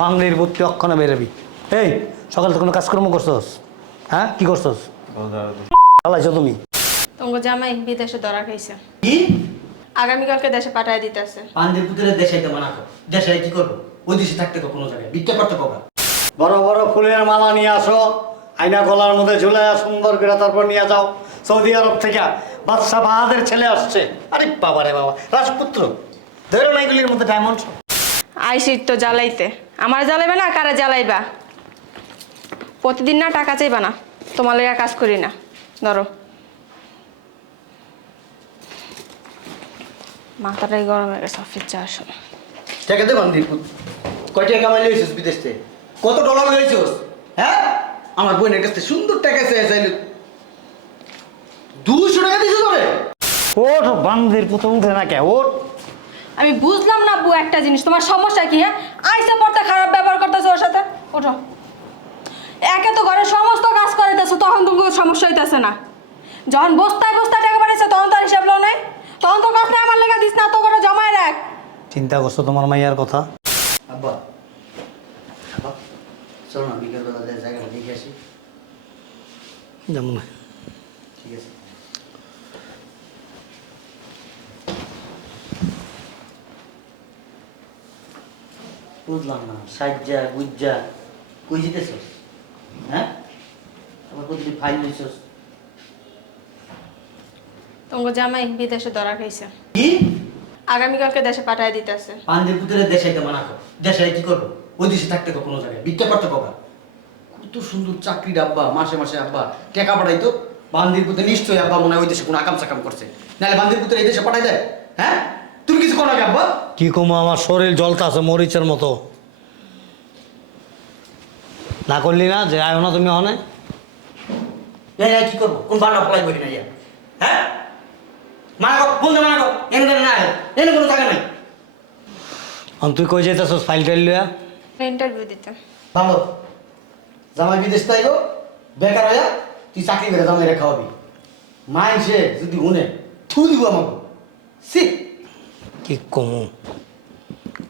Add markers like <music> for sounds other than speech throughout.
পাংলির বুদ্ধি অক্ষণে বেরোবি। এই সকালে তো কোনো কাজকর্ম করছস? হ্যাঁ? কি করছস? চালাইছো তুমি। তোমার জামাই বিদেশে ধরা খাইছে। কি? আগামীকালকে দেশে পাঠায় দিতেছে। পাঞ্জের পুতুলের দেশাইতে মানা কর দেশাই কি করব? ওই দেশে থাকতে কোনো জায়গায়। ভিক্ষা করতে কবা বড় বড় ফুলের মালা নিয়ে আসো। আয়না গলার মধ্যে ঝুলাইয়া সুন্দর করে তারপর নিয়ে যাও। সৌদি আরব থেকে বাদশা বাহাদের ছেলে আসছে। আরে বাবা রে বাবা রাজপুত্র। ধরো না এগুলির মধ্যে ডায়মন্ড আইসি তো জ্বালাইতে। আমার জ্বালাইবা না কারা জ্বালাইবা? প্রতিদিন না টাকা চাইবা না তোমার লেগা কাজ করি না। ধরো। মাথাটাই গরম হয়ে গেছে অফিস যাওয়ার সময়। টাকা দে বান্দির কয় টাকা কামাই লইছিস বিদেশ থেকে কত ডলার লইছিস? হ্যাঁ? আমার বোনের কাছে সুন্দর টাকা চাইল। দুশো টাকা দিছিস তবে ওঠ বান্দির পুতো উঠে না কে ওঠ। আমি বুঝলাম না বউ একটা জিনিস। তোমার সমস্যা কি হ্যাঁ? আইসা পড়তে খারাপ ব্যবহার করতেছো ওর সাথে? ওঠো। একে তো ঘরে সমস্ত কাজ করাইতেছো তখন তো সমস্যা হইতেছে না। যখন বস্তায় বস্তায় টাকা পাঠাইছে তখন তো আর হিসাব লো নাই। তখন তো কাছে আমার লেগে দিস না তো করে জমায় রাখ। চিন্তা করছ তোমার মাইয়ার কথা? আব্বা আব্বা চলো না বিকেলবেলা জায়গাটা দেখে আসি। যেমন ঠিক আছে বুঝলাম না সাজ্জা গুজ্জা। কই যেতেছস হ্যাঁ? আবার ফাইল তোমার জামাই বিদেশে ধরা খাইছে। কি? আগামীকালকে দেশে পাঠায় দিতেছে। পুতুলের দেশাইতে মানা কর। দেশাই কি করব? ওই দেশে থাকতে কো কোনো জায়গায়? ভিক্ষা করতে কবা কত সুন্দর চাকরির আব্বা মাসে মাসে আব্বা। টাকা পাঠাইতো বান্দির পুতে নিশ্চয়ই আব্বা মনে হয় ওই দেশে কোনো আকাম সাকাম করছে। নাহলে বান্দির পুত্র এই দেশে পাঠাই দেয়। হ্যাঁ? তুমি কিছু করো আব্বা? কি কমো আমার শরীর জ্বলতাছে মরিচের মতো। না করলি না যে আয় না তুমি হনে। কি করব? কোন বান্না পলাই বলি না ইয়া হ্যাঁ? মানা কর বন্ধু মানা কর। এনে কেন না এনে কোনো টাকা নাই। তুই কই ফাইল টাইল লইয়া? ইন্টারভিউ দিতে। ভালো। জামাই বিদেশ তাই গো। বেকার হইয়া তুই চাকরি করে জামাই রেখা হবি মাইনসে যদি উনে থু দিব আমাকে। সি কি কমু।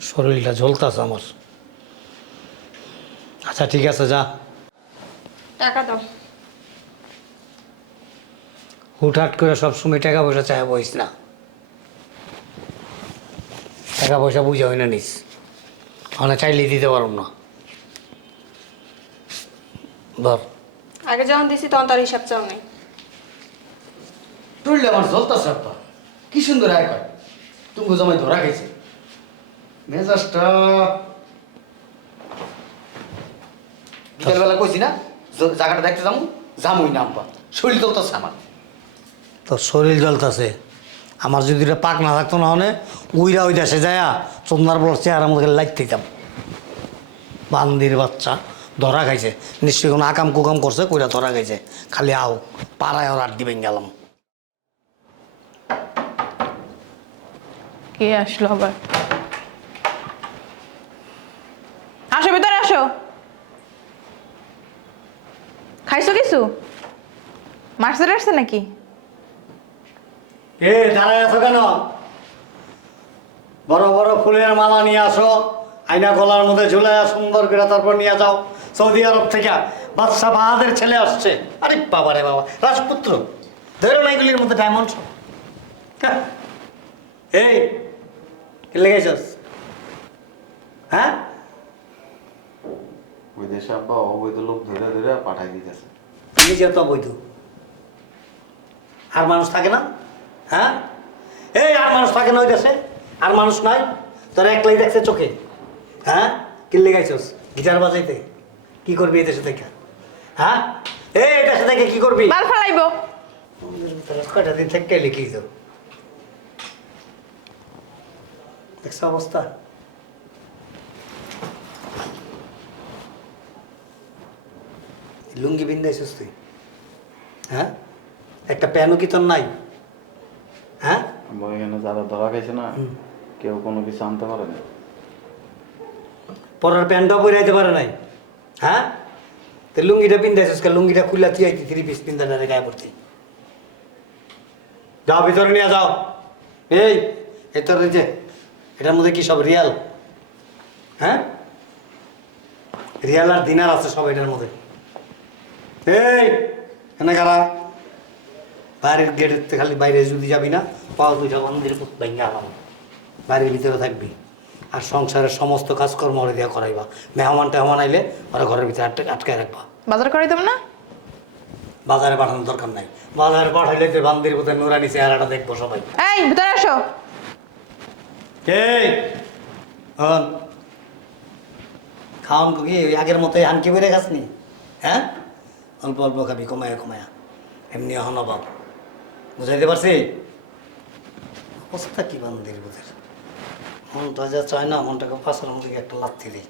শরীরটা জ্বলতাছে আমার। আচ্ছা ঠিক আছে যা। টাকা দাও। হুটহাট করে সবসময় টাকা পয়সা চাই বইস না। টাকা পয়সা বুঝে হয় না নিস। অনেক চাইলে দিতে পারব না। ধর। আগে যখন দিছি তখন তার হিসাব চাও নাই। টুললে আমার জ্বলতাছে আব্বা। কি সুন্দর আয় তুমি জামাই ধরা গেছে। মেজাজটা বিকেলবেলা কইছি না জায়গাটা দেখতে যাব যামই না, আব্বা। শরীর জ্বলতাছে আমার। তোর শরীর জ্বলতাছে। আমার যদি এটা পাক না থাকতো না হলে উইরা ওই দেশে যায়া চন্দার বল চেহারা মধ্যে লাইট দিতাম। বান্দির বাচ্চা ধরা খাইছে। নিশ্চয়ই কোনো আকাম কুকাম করছে, কইরা ধরা খাইছে। খালি আও, পাড়ায় ওর আড্ডি ভেঙে গেলাম। কে আসলো আবার। আসো, ভিতরে আসো। খাইছো কিছু? মার্সের আসছে নাকি? এ, দাঁড়ায় আছো কেন? বড় বড় ফুলের মালা নিয়ে আসো, আয়না গলার মধ্যে ঝুলাইয়া সুন্দর করে তারপর নিয়ে যাও। সৌদি আরব থেকে বাদশা বাহাদের ছেলে আসছে। আরে বাবা রে বাবা, রাজপুত্র, ধরো না এগুলির মধ্যে ডায়মন্ড এই কে লেগেছস হ্যাঁ? ওই দেশে আব্বা অবৈধ লোক ধরে ধরে পাঠাই দিতেছে। নিজে তো বৈধ আর মানুষ থাকে না হ্যাঁ? এই আর মানুষ থাকে না ওই দেশে আর মানুষ নয় তোর একলাই দেখছে চোখে হ্যাঁ? কিনলে গাইছস গিটার বাজাইতে কি করবি এই দেশে থেকে হ্যাঁ? এই দেশে থেকে কি করবি? মাল ফালাইবো। কয়টা দিন থেকে লিখি তো দেখছ অবস্থা লুঙ্গি বিন্দাইছিস তুই হ্যাঁ একটা প্যানও কি তোর নাই হ্যাঁ এখানে যারা ধরা খাইছে না কেউ কোনো কিছু আনতে পারে না। পরার প্যান্টটাও পরে আইতে পারে নাই। হ্যাঁ? তো লুঙ্গিটা পিন্দাইছিস লুঙ্গিটা খুললা তুই আইতি থ্রি পিস পিন্দা না গায়ে পড়তি। যাও ভিতরে নিয়ে যাও। এই এই তোর যে এটার মধ্যে কি সব রিয়াল হ্যাঁ? রিয়াল আর দিনার আছে সব এটার মধ্যে। এই এনে কারা? বাইরের গেটের খালি বাইরে যদি যাবি না পাও তুই সব আমাদের আলাম বাড়ির ভিতরে থাকবি। আর সংসারের সমস্ত কাজকর্ম ওরে দিয়ে করাইবা। মেহমান টেহমান আইলে ওরা ঘরের ভিতরে আটকে আটকায় রাখবা। বাজার করাই দেবো না? বাজারে পাঠানোর দরকার নাই। বাজারে পাঠাইলে যে বান্দির মধ্যে নোরানি চেহারাটা দেখব সবাই। এই ভিতরে আসো। এই হন খাওন কি ওই আগের মতোই হানকি বেড়ে খাসনি হ্যাঁ? অল্প অল্প খাবি, কমায়া কমায়া। এমনি হন অভাব। বুঝাইতে পারছি? অবস্থা কি বান্দির বুঝের মনটা যা চায় না মনটাকে পাশের মধ্যে একটা লাথি দিই।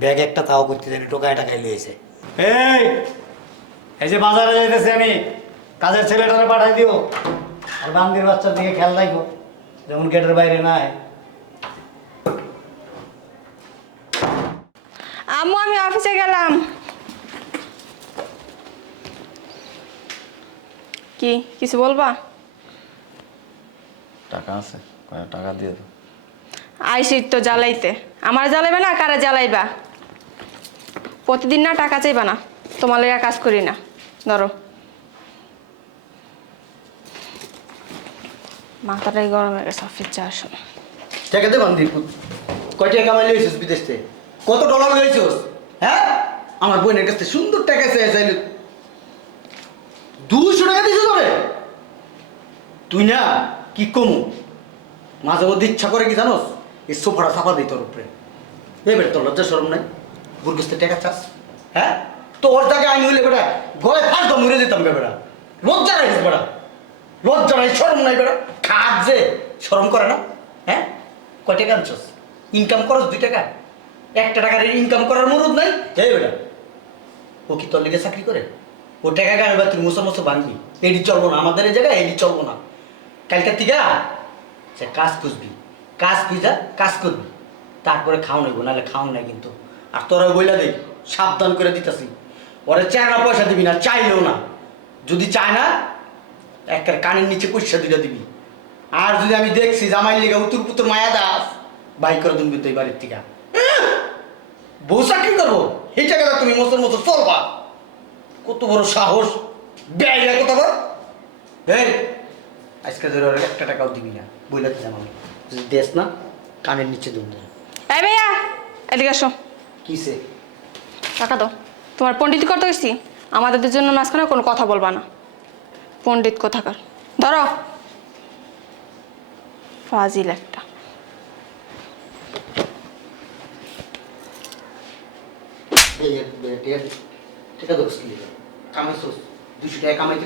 ব্যাগ একটা তাও করতে জানি টোকায় টাকায় লিয়েছে এই এই যে বাজারে যাইতেছি আমি, কাজের ছেলেটারে পাঠাই দিও। আর বান্দির বাচ্চার দিকে খেয়াল রাখো যেমন গেটের বাইরে নাই। আম্মু আমি অফিসে গেলাম। কি কিছু বলবা? টাকা আছে টাকা দিয়ে দাও। আইসি তো জ্বালাইতে। আমার জ্বালাইবে না কারা জ্বালাইবা? প্রতিদিন না টাকা চাইবা না তোমার লেগা কাজ করি না। ধরো। মাথাটাই গরম হয়ে গেছে অফিস যাওয়ার সময়। টাকা দে বান্দির পুত কয় টাকা কামাই লইছিস বিদেশ থেকে কত ডলার লইছিস? হ্যাঁ? আমার বোনের কাছে সুন্দর টাকা চাই চাইল। দুশো টাকা দিছিস তবে তুই না, কি কমু? মাঝে মধ্যে ইচ্ছা করে কি জানোস? এই সোফাটা চাপা দিই তোর উপরে। এবার তোর লজ্জা সরম নাই? বুর্গিস্তে টাকা চাস? হ্যাঁ? তোর জায়গায় আমি হইলে বেটা গয়ে ফাঁস দম মরে যেতাম বেটা। লজ্জা রাখিস বেটা। লজ্জা নাই সরম নাই বেটা খাট যে সরম করে না হ্যাঁ? কয় টাকা আনছস? ইনকাম করস দুই টাকা? একটা টাকার ইনকাম করার মরুদ নাই? এই বেটা ও কি তোর লিগে চাকরি করে? ও টাকা গায়ে বা তুই মুসো মুসো ভাঙবি এডি চলবো না, আমাদের এই জায়গায় এডি চলবো না। কালকে থেকে সে কাজ খুঁজবি, কাজ খুঁজা, কাজ করবি। তারপরে খাও নেব, নাহলে খাও নাই কিন্তু। আর তোরা বইলা দেই, সাবধান করে দিতেছি। ওরা চায় না পয়সা দিবি না, চাইলেও না। যদি চায় না একটা কানের নিচে পয়সা দুইটা দিবি। আর যদি আমি দেখছি জামাই লেগে উত্তর পুত্র মায়া দাস বাই করে দিবি তুই বাড়ির থেকে। বউ চাকরি করব? এই টাকাটা তুমি মতন মতো চলবা। কত বড় সাহস। ব্যয় বড়। এই আজকে ধরে ওর একটা টাকাও দিবি না। বইলা দিলাম আমি। যদি দেশ না কানের নিচে দুম এই ভাইয়া এদিকে আসো। কিসে? টাকা দাও। তোমার পণ্ডিত করতে গেছি আমাদের জন্য মাঝখানে কোনো কথা বলবা না। পণ্ডিত কোথাকার? ধরো। ফাজিল একটা।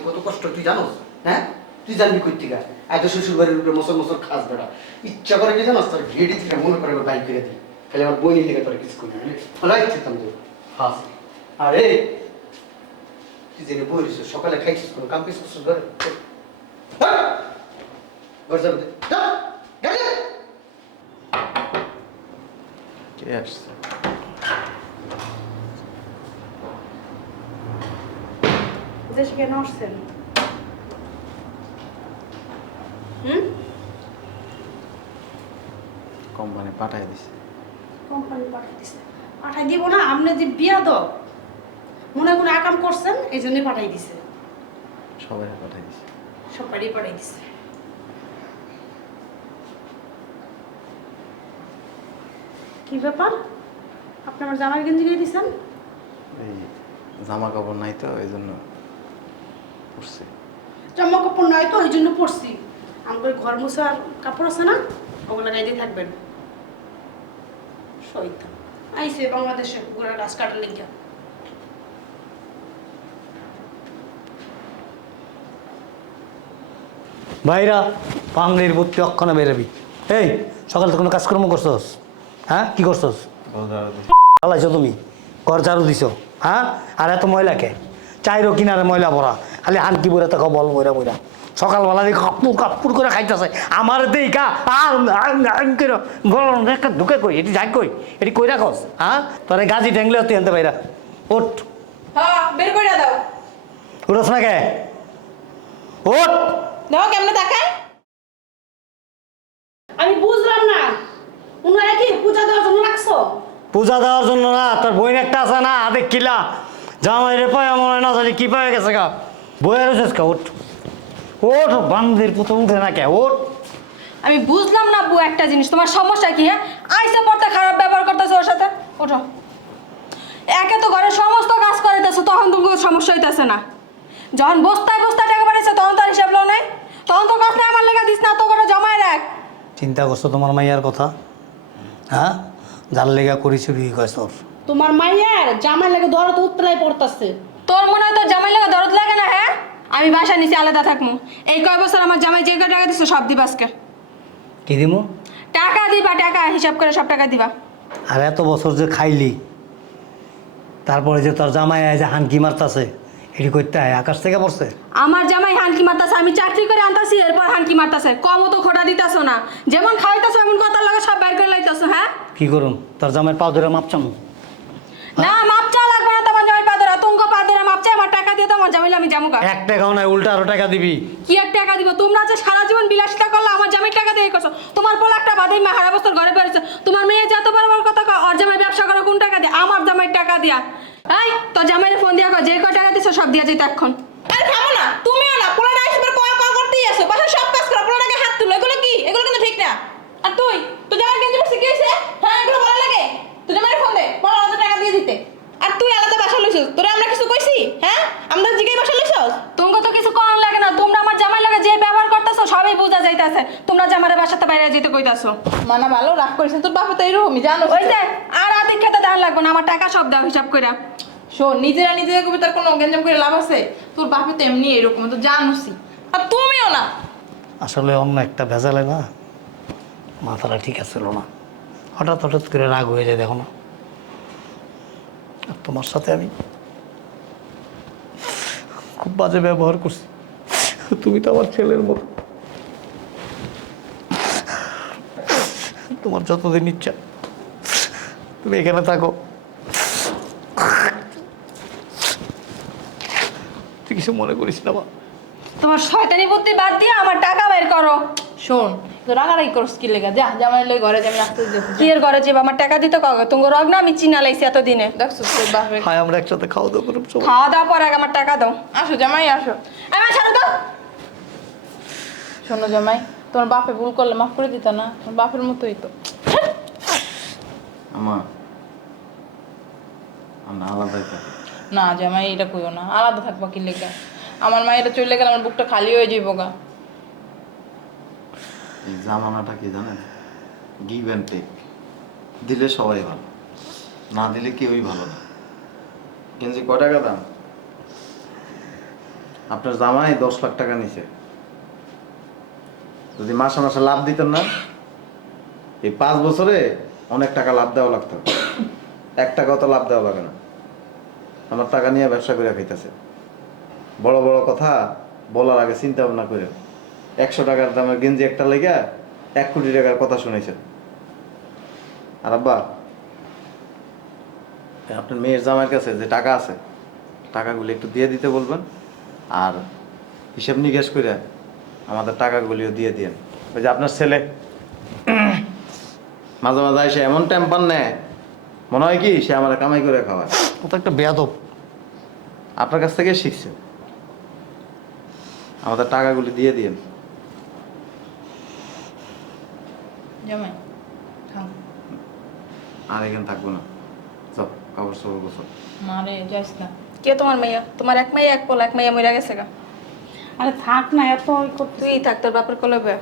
কত কষ্ট, তুই জানোস? হ্যাঁ? তুই জানবি এত শ্বশুর বাড়ির উপরে খাস ইচ্ছা করে কি তোর মনে করে বাইক আমার আরে তুই জেনে বই সকালে খাইছিস কোনো কাম কিছু করছিস ঘরে? ঘর যাবে দে। যা, গাড়ি দে। কে আসছে দেশে কেন আসছেন হুম কোম্পানি পাঠাই দিছে কোম্পানি পাঠাই দিছে পাঠাই দিব না আপনি যে বিয়া দ মনে হয় কোনো আকাম করছেন এই জন্যই পাঠাই দিছে। সবাই পাঠাই দিছে। সবারই পাঠাই দিছে। কি ব্যাপার? আপনি আমার জামাই গেঞ্জি দিয়ে দিছেন? এই জামা কাপড় নাই তো এই জন্য করছি জামা কাপড় নাই তো ওই জন্য পরছি। আমার ঘর মোছার কাপড় আছে না ওগুলো গাইতে থাকবেন। শৈতান আইসে বাংলাদেশে গোড়া গাছ কাটার লেগে ভাইরা পাংলির বুদ্ধি অক্ষণে বেরোবি। এই সকালে তো কোনো কাজকর্ম করছস? হ্যাঁ? কি করছস? চালাইছো তুমি? ঘর ঝাড়ু দিছো হ্যাঁ? আর এত ময়লাকে চাইরো কিনারে ময়লা ভরা। খালি হানকি বইরা তো বল ময়রা ময়রা। সকালবেলা দেখো কাপুর কাপুর করে খাইতেছে। আমার দেই কা আর গরম একটা ঢুকে কই? এটি যাই কই? এটি কই রাখস? হ্যাঁ? তোর গাজি ঠেংলে তুই আনতে পাইরা ওঠ। হ্যাঁ বের করে দাও। উঠোস না কে? ওঠ। দেখো কেমনে তাকায় আমি বুঝলাম না। ওনারা কি পূজা দেওয়ার জন্য রাখছো? পূজা দেওয়ার জন্য না তোর বইন একটা আছে না আদেক কিলা। জামাই রে পায় মনে হয় না জানি কি পায় গেছে গা। বইয়ের রয়েছিস কা ওঠ। ওঠ বান্দির পুতো উঠে না কে ওঠ। আমি বুঝলাম না বউ একটা জিনিস। তোমার সমস্যা কি হ্যাঁ? আইসে পড়তে খারাপ ব্যবহার করতেছো ওর সাথে। ওঠো। একে তো ঘরে সমস্ত কাজ করিতেছো তখন তো কোনো সমস্যা হইতেছে না। যখন বস্তায় বস্তায় টাকা পাঠাইছে তখন তো আর হিসাব লো নাই তখন তো কাজ আমার লেগে দিস না তো করে জমায় রাখ চিন্তা করছ তোমার মাইয়ার কথা? হ্যাঁ? যার লেগা করি চুরি কয় তোর? তোমার মাইয়ার জামাই লাগে ধরো তো উত্তরাই পড়তাছে। তোর মনে হয় তোর জামাই লেগে দরদ লাগে না হ্যাঁ? আমি বাসা নিচে আলাদা থাকব এই কয় বছর আমার জামাই যে কয় টাকা দিচ্ছে সব দিবা আজকে। কি দিমু? টাকা দিবা টাকা হিসাব করে সব টাকা দিবা। আর এত বছর যে খাইলি তারপরে যে তোর জামাই আয় যে হানকি মারতাছে এটি করতে হয় আকাশ থেকে পড়ছে। আমার জামাই হানকি মারতাছে আমি চাকরি করে আনতাছি এরপর হানকি মারতাছে। কম তো খোটা দিতাছো না। যেমন খাওয়াইতাছো এমন কথা লাগে সব বের করে লাইতাছো হ্যাঁ? কি করুন তোর জামাইয়ের পাও ধরে মাপচাম না মাপ চা লাগবে না তোমার জামাই পাদরা তুঙ্গ পাদরা মাপ আমার দিয়ে তোমার জামাইলে আমি জামুকা এক টাকাও নাই উল্টা আরও টাকা দিবি। কি এক টাকা দিব? তোমরা যে সারা জীবন বিলাসিতা করলে আমার জামাই টাকা দিয়ে করছ। তোমার পোলা একটা বাদাই মা হারা বছর ঘরে বেড়েছে তোমার মেয়ে যত বড় বড় কথা কয়, ওর জামাই ব্যবসা করে কোন টাকা দিয়ে? আমার জামাই টাকা দিয়া। এই তোর জামাইয়ের ফোন দিয়া কয়, যে কয় টাকা দিছো সব দিয়া যেত এখন। আরে থামো না তুমিও না পোলাটা আসবে কয় কয় করতেই আসো বাসায় সব কাজ করো পোলাটাকে হাত তুলো এগুলো কি? এগুলো কিন্তু ঠিক না। আর তুই তুই জামাই গেঞ্জি পরছিস কি হয়েছে হ্যাঁ এগুলো ভালো লাগে তুই জামাই ফোন দে বড় আলাদা টাকা দিয়ে দিতে আর তুই আলাদা বাসা লইছিস তোরা আমরা কিছু কইছি হ্যাঁ আমরা জিগাই বাসা লইছস তোমাকে তো কিছু করার লাগে না তোমরা আমার জামাই লাগে যে ব্যবহার করতেছো সবই বোঝা যাইতাছে তোমরা জামাইরে বাসাতে বাইরে যেতে কইতাছো। মানা ভালো রাগ করিস তোর বাপে তো এরকমই জানো ওই যে আর আদিক খেতে দেওয়ার লাগবে না আমার টাকা সব দাও হিসাব করে শোন নিজেরা নিজেদের কবি তার কোনো গেঞ্জাম করে লাভ আছে? তোর বাপে তো এমনি এরকম তো জানোসই। আর তুমিও না। আসলে অন্য একটা ভেজালে না মাথাটা ঠিক আছিল না। হঠাৎ হঠাৎ করে রাগ হয়ে যায় দেখো না। আর তোমার সাথে আমি খুব বাজে ব্যবহার করছি। তুমি তো আমার ছেলের মতো। তোমার যতদিন ইচ্ছা। তুমি এখানে থাকো। তুই কিছু মনে করিস না মা। তোমার শয়তানি বুদ্ধি বাদ দিয়ে আমার টাকা বের করো। শোন তো রাগারাগি করস কি লেগা? যা জামাই লই ঘরে যাবি আসতে দেখো কি এর ঘরে যাব আমার টাকা দিতে কবে তোমার রগ না আমি চিনা লাইছি এতদিনে। দেখছ তোর বাপে হায় আমরা একসাথে খাওয়া দাওয়া করব সবাই খাওয়া দাওয়া পর আগে আমার টাকা দাও। আসো জামাই আসো। আমার ছাড়ো তো। শোনো জামাই। তোমার বাপে ভুল করলে মাফ করে দিত না? তোমার বাপের মতোই তো। আমার থাকি। না জামাই এটা কইও না। আলাদা থাকবা কি লেগা? আমার মা এটা চলে গেলে আমার বুকটা খালি হয়ে যাইব গা। এই জামানাটা কি জানেন? গিভ অ্যান্ড টেক দিলে সবাই ভালো। না দিলে কেউই ভালো না। গেঞ্জি কয় টাকা দাম? আপনার জামাই দশ লাখ টাকা নিছে। যদি মাসে মাসে লাভ দিতেন না, এই পাঁচ বছরে অনেক টাকা লাভ দেওয়া লাগতো। এক টাকাও তো লাভ দেওয়া লাগে না। আমার টাকা নিয়ে ব্যবসা করে খাইতেছে। বড় বড় কথা বলার আগে চিন্তা ভাবনা করে। একশো টাকার দামের গেঞ্জি একটা লেগে এক কোটি টাকার কথা শুনেছেন। আর আব্বা, আপনার মেয়ের জামাইয়ের কাছে যে টাকা আছে, টাকাগুলি একটু দিয়ে দিতে বলবেন। আর হিসেব নিকেশ করে আমাদের টাকাগুলিও দিয়ে দিয়েন। ওই যে আপনার ছেলে। <clears throat> মাঝে মাঝে এসে এমন টেম্পার নেয় মনে হয় কি সে আমার কামাই করে খাওয়ায়। ও তো একটা বেয়াদব। আপনার কাছ থেকে শিখছে। আমাদের টাকাগুলি দিয়ে দিয়েন। জামাই আর এখানে থাকব না। চল কাপড় চোপড় গোসল না রে না। কে তোমার মেয়ে তোমার এক মেয়ে এক পোলা এক মেয়ে মরে গেছে গা। আরে থাক না এত ওই করতে তুই থাক তোর বাপের কোলে বয়ে।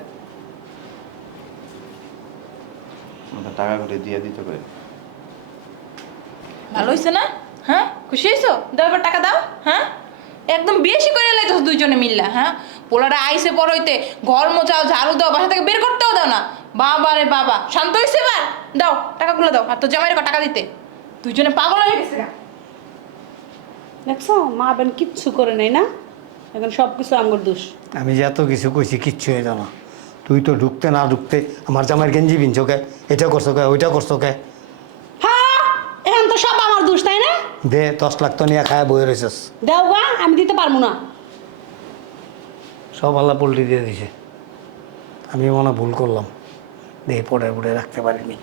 আমাদের টাকাগুলি দিয়ে দিতে করে ভালো হইছে না? হ্যাঁ? খুশি হইছো? দাও এবার টাকা দাও হ্যাঁ? একদম বেশি করে লাইতো দুইজনে মিললা হ্যাঁ? পোলাটা আইসে পর হইতে ঘর মোচাও ঝাড়ু দাও বাসা থেকে বের করতেও দাও না। বাবা রে বাবা শান্ত হইছে এবার? দাও টাকাগুলো দাও। আর তো জামাইয়ের টাকা দিতে। দুইজনে পাগল হয়ে গেছে। দেখছ মা বেন কিচ্ছু করে নাই না? এখন সব কিছু আমার দোষ। আমি যে এত কিছু কইছি কিচ্ছু হইল না। তুই তো ঢুকতে না ঢুকতে আমার জামাইয়ের গেঞ্জি পিনছো কে? এটা করছ কে? ওইটা করছ কে? হ্যাঁ এখন তো সব আমার দোষ তাই না? দে দশ লাখ তো নিয়ে খায় বয়ে রয়েছিস দেও গা আমি দিতে পারব না। সব আল্লাহ পোল্ট্রি দিয়ে দিছে। আমি মনে ভুল করলাম। দিয়ে পড়ে পড়ে রাখতে পারিনি।